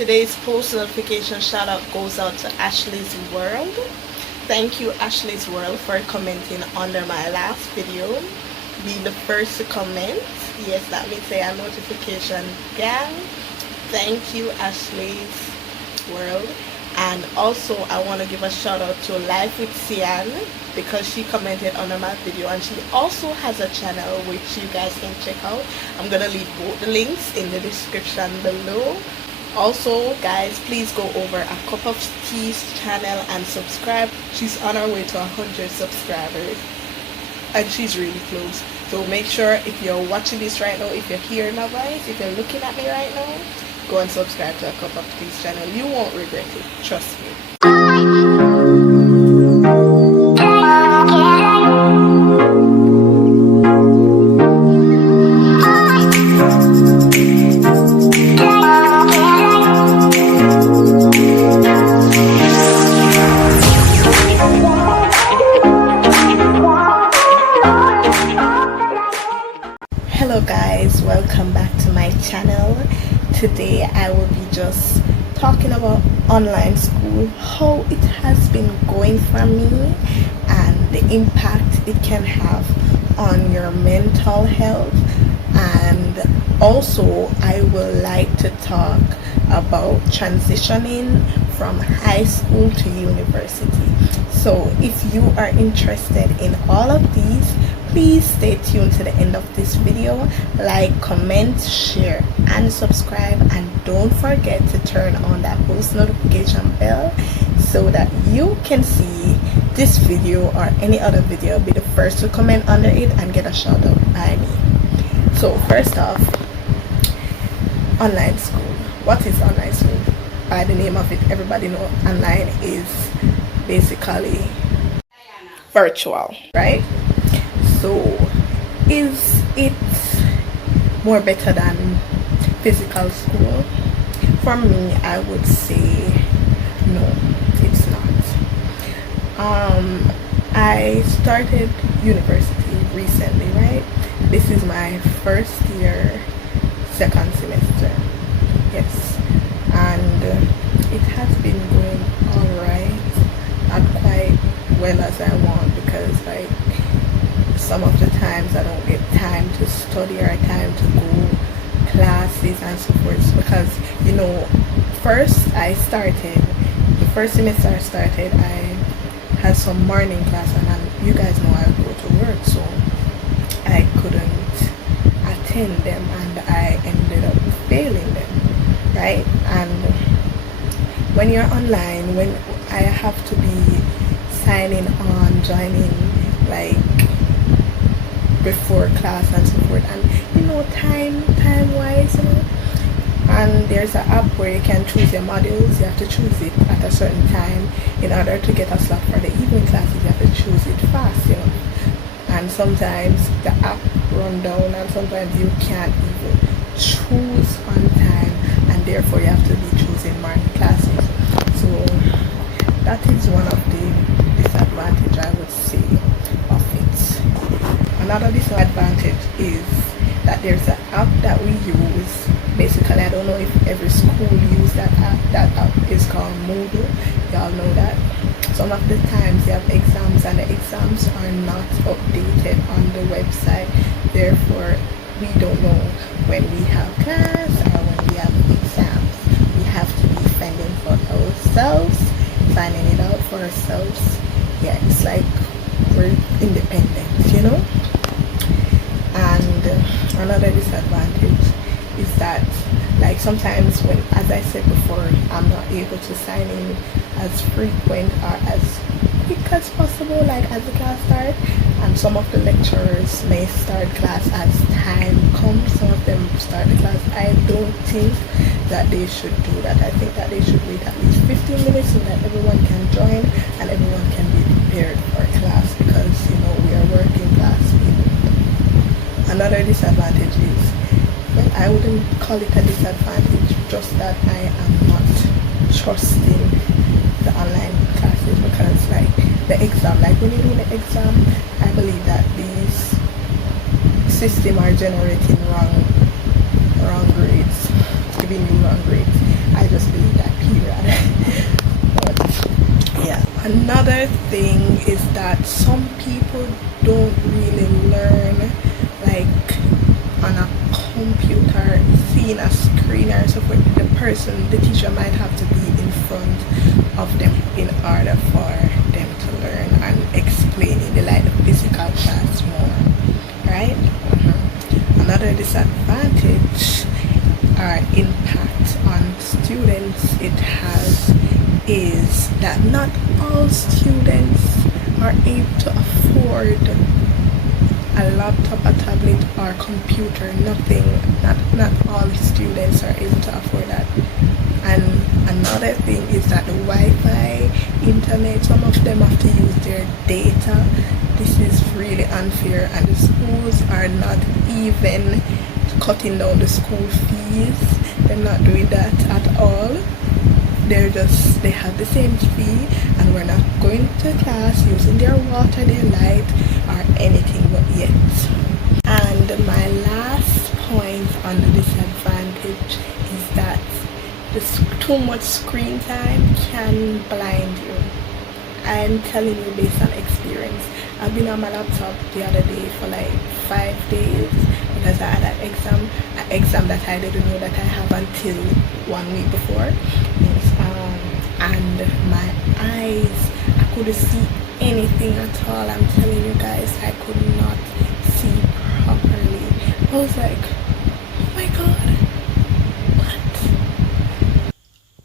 Today's post notification shout out goes out to Ashley's World. Thank you, Ashley's World, for commenting under my last video. Be the first to comment. Yes, that means say a notification gang. Thank you, Ashley's World. And also I want to give a shout out to Life with Sian, because she commented under my video, and she also has a channel which you guys can check out. I'm gonna leave both the links in the description below. Also guys, please go over A Cup of Tea's channel and subscribe. She's on her way to 100 subscribers and she's really close, so make sure if you're watching this right now, if you're hearing my voice, if you're looking at me right now, go and subscribe to A Cup of Tea's channel. You won't regret it, trust me. Hello guys, welcome back to my channel. Today I will be just talking about online school, how it has been going for me and the impact it can have on your mental health. And also I will like to talk about transitioning from high school to university. So if you are interested in all of these, please stay tuned to the end of this video. Like, comment, share and subscribe, and don't forget to turn on that post notification bell so that you can see this video or any other video, be the first to comment under it and get a shout out by me. So first off, online school. What is online school? By the name of it, everybody know online is basically virtual, right? So is it more better than physical school? For me, I would say no, it's not. I started university recently, right? This is my first year, second semester. Yes, and it has been going alright, not quite well as I want, because like some of the times I don't get time to study or time to go classes and so forth, because you know, the first semester I started, I had some morning class, and you guys know I go to work, so I couldn't attend them and I ended up failing them, right? And when you're online, when I have to be signing on, joining like before class and so forth, and you know, time wise, you know, and there's an app where you can choose your modules. You have to choose it at a certain time in order to get a slot for the evening classes. You have to choose it fast, you know, and sometimes the app run down and sometimes you can't even choose on time, and therefore you have to be choosing morning classes. So that is one of the disadvantages, I would say, of it. Another disadvantage is that there's an app that we use. Basically, I don't know if every school uses that app. That app is called Moodle. Y'all know that. Some of the times they have exams and the exams are not updated on the website. Therefore, we don't know when we have class or when we have exams. We have to be fending for ourselves, finding it out for ourselves. Yeah, it's like we're independent, you know. And another disadvantage is that, like, sometimes when, as I said before, I'm not able to sign in as frequent or as quick as possible, like as the class starts, and some of the lecturers may start class as time comes. Some of them start the class. I don't think that they should do that. I think that they should wait at least 15 minutes so that everyone can join and everyone can be prepared for class, because you know, we are working class people. Another disadvantage is, well, I wouldn't call it a disadvantage, just that I am not trusting the online classes, because like the exam, like when you do the exam, I believe that these system are generating wrong grades, giving you wrong grades. I just another thing is that some people don't really learn like on a computer, seeing a screen or so forth. The teacher might have to be in front of them in order for them to learn and explaining the like the physical class more, right? Another disadvantage or impact on students it has is that not all students are able to afford a laptop, a tablet, or computer. Not all students are able to afford that. And another thing is that the Wi-Fi, internet, some of them have to use their data. This is really unfair, and the schools are not even cutting down the school fees. They're not doing that at all. They have the same fee, and we're not going to class using their water, their light, or anything but yet. And my last point on the disadvantage is that too much screen time can blind you. I'm telling you based on experience. I've been on my laptop the other day for like 5 days because I had an exam that I didn't know that I have until 1 week before. And my eyes, I couldn't see anything at all. I'm telling you guys, I could not see properly. I was like, oh my god, what?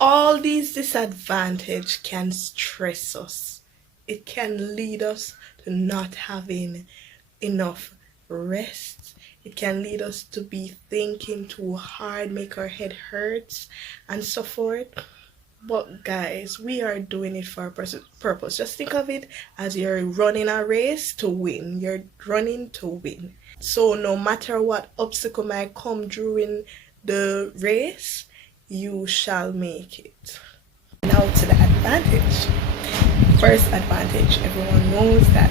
All these disadvantages can stress us. It can lead us to not having enough rest. It can lead us to be thinking too hard, make our head hurt and so forth. But guys, we are doing it for a purpose. Just think of it as you're running a race to win. You're running to win. So no matter what obstacle might come during the race, you shall make it. Now to the advantage. First advantage, everyone knows that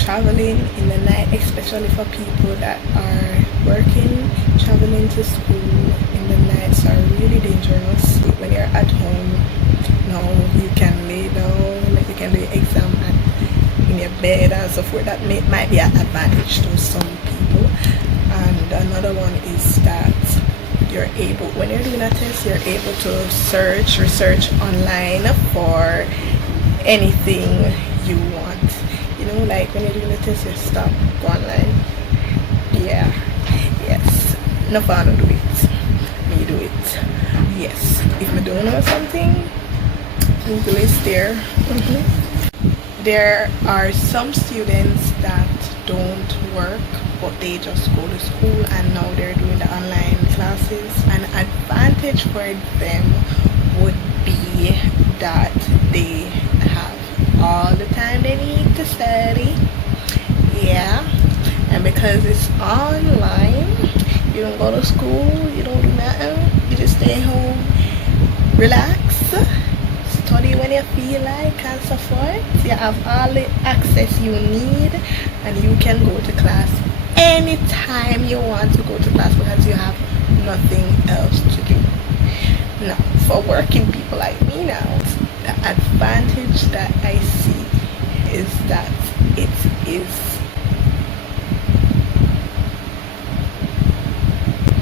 traveling in the night, especially for people that are working, traveling to school in the nights are really dangerous. When you're at home, now you can lay down, you can do your exam in your bed and so forth. That might be an advantage to some people. And another one is that you're able, when you're doing a test, you're able to research online for anything you want. You know, like when you're doing a test, you stop, go online. Yeah, yes, no fun to do it. Me do it. Yes, if you don't know something, Google is there. There are some students that don't work, but they just go to school and now they're doing the online classes. An advantage for them would be that they have all the time they need to study. Yeah, and because it's online, you don't go to school, you don't do nothing, you just stay home, relax, study when you feel like and so forth. You have all the access you need, and you can go to class anytime you want to go to class because you have nothing else to do. Now, for working people like me now, the advantage that I see is that it is,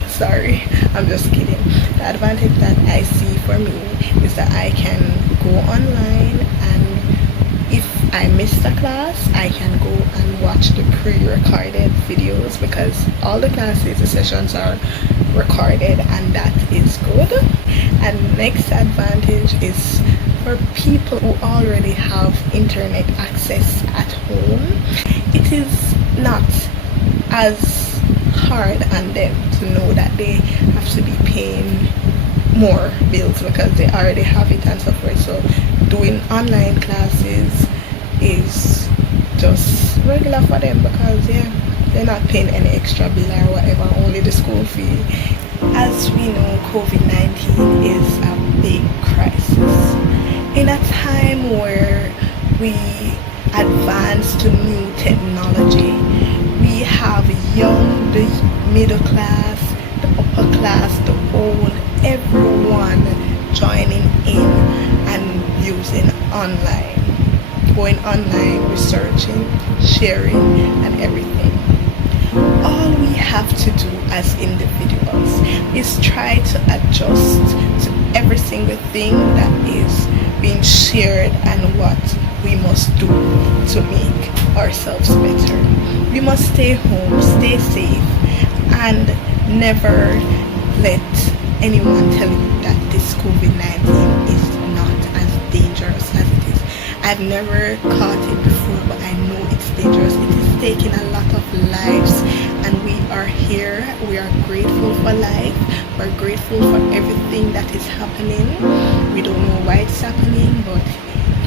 sorry, I'm just kidding. The advantage that I see for me is that I can go online, and if I missed a class, I can go and watch the pre-recorded videos because all the classes, the sessions are recorded, and that is good. And next advantage is for people who already have internet access at home. It is not as hard on them to know that they have to be paying more bills because they already have it and so forth. So doing online classes is just regular for them because they're not paying any extra bill or whatever, only the school fee. As we know, COVID-19 is a big crisis. In a time where we advance to new technology, we have young, the middle class, the upper class, the old, everyone joining in and using online. going online, researching, sharing, and everything. All we have to do as individuals is try to adjust to every single thing that is being shared and what we must do to make ourselves better. We must stay home, stay safe, and never let anyone tell you that this COVID-19 is not as dangerous as it is. I've never caught it before, but I know it's dangerous. It is taking a lot of lives, and we are here. We are grateful for life. We're grateful for everything that is happening. We don't know why it's happening, but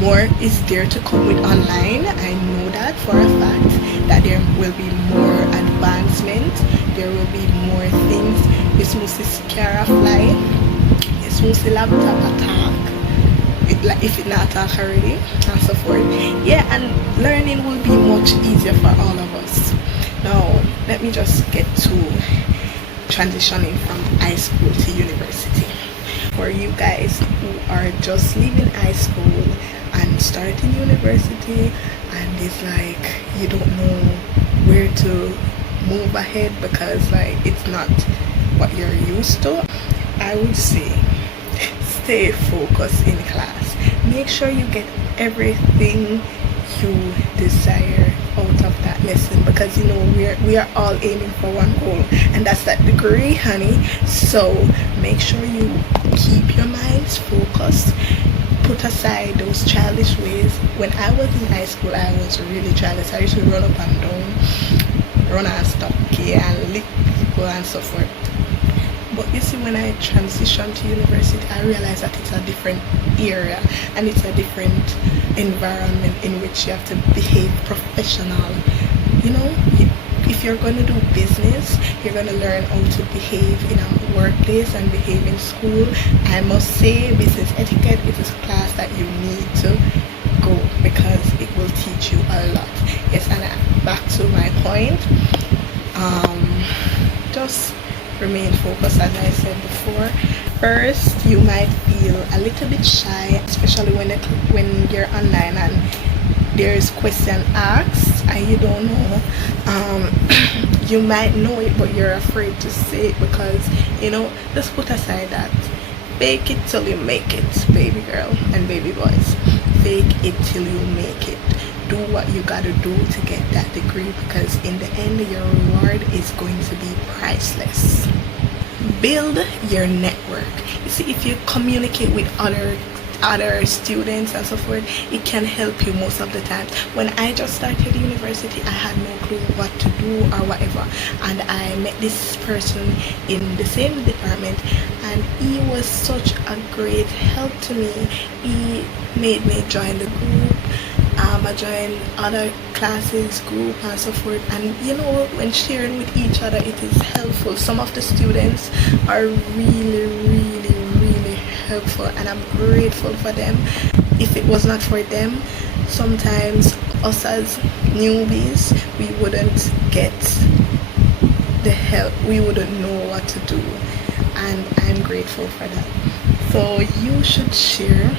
more is there to come with online. I know that for a fact, that there will be more advancement. There will be more things. This must scare fly. This must laptop attack. If it not attack already, and so forth. Yeah, and learning will be much easier for all of us. Now, let me just get to transitioning from high school to university. For you guys who are just leaving high school and starting university, and it's like you don't know where to move ahead because like it's not what you're used to, I would say stay focused in class. Make sure you get everything you desire out of that lesson, because you know we are all aiming for one goal, and that's that degree, honey. So make sure you keep your minds focused. Put aside those childish ways. When I was in high school, I was really childish. I used to run up and down, run and stop, okay, and lick people and so forth. But you see, when I transitioned to university, I realized that it's a different area and it's a different environment in which you have to behave professional. You know, if you're going to do business, you're going to learn how to behave in a workplace and behave in school. I must say, business etiquette is a class that you need to go because it will teach you a lot. Yes, and back to my point, just remain focused. As I said before, first you might feel a little bit shy, especially when you're online and there's question asked and you don't know. You might know it, but you're afraid to say it because, you know, just put aside that. Fake it till you make it, baby girl and baby boys. Fake it till you make it. Do what you gotta do to get that degree, because in the end your reward is going to be priceless. Build your network. You see, if you communicate with other students and so forth, it can help you most of the time. When I just started university, I had no clue what to do or whatever, and I met this person in the same department, and he was such a great help to me. He made me join the group. I joined other classes, group and so forth, and you know, when sharing with each other, it is helpful. Some of the students are really helpful, and I'm grateful for them. If it was not for them, sometimes us as newbies, we wouldn't get the help, we wouldn't know what to do, and I'm grateful for that. So you should share.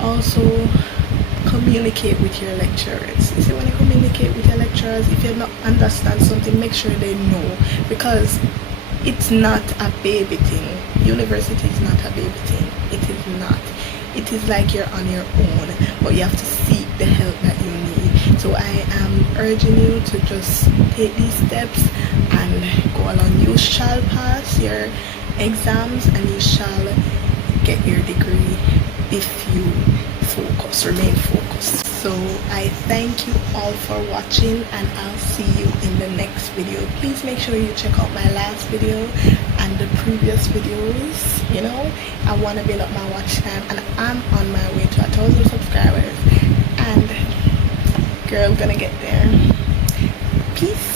Also, communicate with your lecturers. You see, when you communicate with your lecturers, if you don't understand something, make sure they know, because it's not a baby thing. University is not a baby thing. It is not. It is like you're on your own, but you have to seek the help that you need. So I am urging you to just take these steps and go along. You shall pass your exams and you shall get your degree if you remain focused. So I thank you all for watching, and I'll see you in the next video. Please make sure you check out my last video and the previous videos. You know, I want to build up my watch time, and I'm on my way to 1,000 subscribers, and girl, gonna get there. Peace.